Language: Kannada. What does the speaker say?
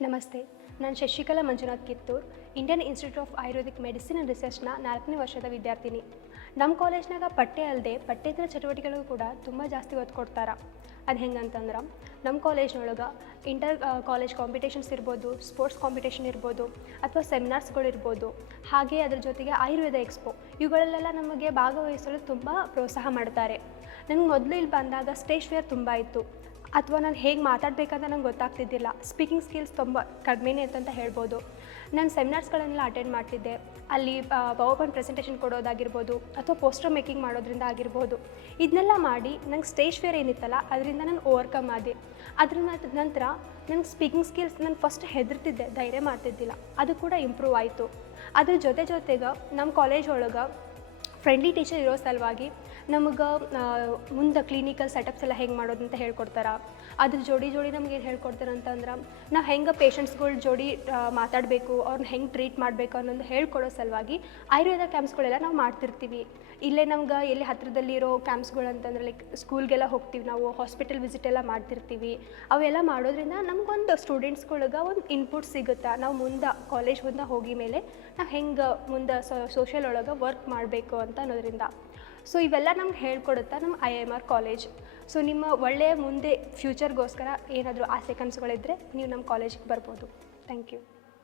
ನಮಸ್ತೆ, ನಾನು Shashikala Manjunath Kittur, Indian institute of Ayurvedic medicine and ರಿಸರ್ಚ್ನ 4ನೇ ವರ್ಷದ ವಿದ್ಯಾರ್ಥಿನಿ. ನಮ್ಮ ಕಾಲೇಜ್ನಾಗ ಪಠ್ಯ ಅಲ್ಲದೆ ಪಠ್ಯೇತರ ಚಟುವಟಿಕೆಗಳು ಕೂಡ ತುಂಬ ಜಾಸ್ತಿ ಒತ್ತು ಕೊಡ್ತಾರೆ. ಅದು ಹೆಂಗಂತಂದ್ರೆ ನಮ್ಮ ಕಾಲೇಜ್ನೊಳಗೆ ಇಂಟರ್ ಕಾಲೇಜ್ ಕಾಂಪಿಟೇಷನ್ಸ್ ಇರ್ಬೋದು, ಸ್ಪೋರ್ಟ್ಸ್ ಕಾಂಪಿಟೇಷನ್ ಇರ್ಬೋದು, ಅಥವಾ ಸೆಮಿನಾರ್ಸ್ಗಳಿರ್ಬೋದು. ಹಾಗೆ ಅದ್ರ ಜೊತೆಗೆ ಆಯುರ್ವೇದ ಎಕ್ಸ್ಪೋ ಇವುಗಳಲ್ಲೆಲ್ಲ ನಮಗೆ ಭಾಗವಹಿಸಲು ತುಂಬ ಪ್ರೋತ್ಸಾಹ ಮಾಡ್ತಾರೆ. ನನಗೆ ಮೊದಲು ಇಲ್ಲಿ ಬಂದಾಗ ಸ್ಟೇಜ್ ಫಿಯರ್ ತುಂಬ ಇತ್ತು, ಅಥವಾ ನಾನು ಹೇಗೆ ಮಾತಾಡಬೇಕಂತ ನಂಗೆ ಗೊತ್ತಾಗ್ತಿದ್ದಿಲ್ಲ. ಸ್ಪೀಕಿಂಗ್ ಸ್ಕಿಲ್ಸ್ ತುಂಬ ಕಡಿಮೆನೇ ಅಂತಂತ ಹೇಳ್ಬೋದು. ನಾನು ಸೆಮಿನಾರ್ಸ್ಗಳನ್ನೆಲ್ಲ ಅಟೆಂಡ್ ಮಾಡ್ತಿದ್ದೆ. ಅಲ್ಲಿ ಪವರ್ ಪಾಯಿಂಟ್ ಪ್ರೆಸೆಂಟೇಷನ್ ಕೊಡೋದಾಗಿರ್ಬೋದು, ಅಥವಾ ಪೋಸ್ಟರ್ ಮೇಕಿಂಗ್ ಮಾಡೋದ್ರಿಂದ ಆಗಿರ್ಬೋದು. ಇದನ್ನೆಲ್ಲ ಮಾಡಿ ನಂಗೆ ಸ್ಟೇಜ್ ಫಿಯರ್ ಏನಿತ್ತಲ್ಲ ಅದರಿಂದ ನಾನು ಓವರ್ಕಮ್ ಆದೆ. ಅದ್ರ ನಂತರ ನಂಗೆ ಸ್ಪೀಕಿಂಗ್ ಸ್ಕಿಲ್ಸ್ ನಾನು ಫಸ್ಟ್ ಹೆದರ್ತಿದ್ದೆ, ಧೈರ್ಯ ಮಾಡ್ತಿದ್ದಿಲ್ಲ. ಅದು ಕೂಡ ಇಂಪ್ರೂವ್ ಆಯಿತು. ಅದ್ರ ಜೊತೆಗೆ ನಮ್ಮ ಕಾಲೇಜ್ ಒಳಗೆ ಫ್ರೆಂಡ್ಲಿ ಟೀಚರ್ ಇರೋ ಸಲುವಾಗಿ ನಮಗೆ ಮುಂದೆ ಕ್ಲಿನಿಕಲ್ ಸೆಟಪ್ಸ್ ಎಲ್ಲ ಹೆಂಗೆ ಮಾಡೋದು ಅಂತ ಹೇಳ್ಕೊಡ್ತಾರೆ. ಅದ್ರ ಜೋಡಿ ನಮ್ಗೆ ಏನು ಹೇಳ್ಕೊಡ್ತಾರೆ ಅಂತಂದ್ರೆ ನಾವು ಹೆಂಗೆ ಪೇಷಂಟ್ಸ್ಗಳ ಜೋಡಿ ಮಾತಾಡಬೇಕು, ಅವ್ರನ್ನ ಹೆಂಗೆ ಟ್ರೀಟ್ ಮಾಡಬೇಕು ಅನ್ನೋದು ಹೇಳ್ಕೊಡೋ ಸಲುವಾಗಿ ಆಯುರ್ವೇದ ಕ್ಯಾಂಪ್ಸ್ಗಳೆಲ್ಲ ನಾವು ಮಾಡ್ತಿರ್ತೀವಿ. ಇಲ್ಲೇ ನಮ್ಗೆ ಎಲ್ಲಿ ಹತ್ತಿರದಲ್ಲಿರೋ ಕ್ಯಾಂಪ್ಸ್ಗಳು ಅಂತಂದ್ರೆ ಲೈಕ್ ಸ್ಕೂಲ್ಗೆಲ್ಲ ಹೋಗ್ತೀವಿ, ನಾವು ಹಾಸ್ಪಿಟಲ್ ವಿಸಿಟ್ ಎಲ್ಲ ಮಾಡ್ತಿರ್ತೀವಿ. ಅವೆಲ್ಲ ಮಾಡೋದ್ರಿಂದ ನಮಗೊಂದು ಸ್ಟೂಡೆಂಟ್ಸ್ಗಳ್ಗೆ ಒಂದು ಇನ್ಪುಟ್ ಸಿಗುತ್ತೆ. ನಾವು ಮುಂದೆ ಕಾಲೇಜ್ ಮುಂದೆ ಹೋಗಿ ಮೇಲೆ ನಾವು ಹೆಂಗೆ ಮುಂದೆ ಸೋಷಿಯಲ್ ಒಳಗೆ ವರ್ಕ್ ಮಾಡಬೇಕು ಅಂತ ಅನ್ನೋದ್ರಿಂದ. ಸೊ ಇವೆಲ್ಲ ನಮ್ಗೆ ಹೇಳ್ಕೊಡುತ್ತಾ ನಮ್ಮ IIMR ಕಾಲೇಜ್. ಸೊ ನಿಮ್ಮ ಒಳ್ಳೆಯ ಮುಂದೆ ಫ್ಯೂಚರ್ಗೋಸ್ಕರ ಏನಾದರೂ ಆಸೆ ಕನಸುಗಳಿದ್ದರೆ ನೀವು ನಮ್ಮ ಕಾಲೇಜಿಗೆ ಬರ್ಬೋದು. Thank you.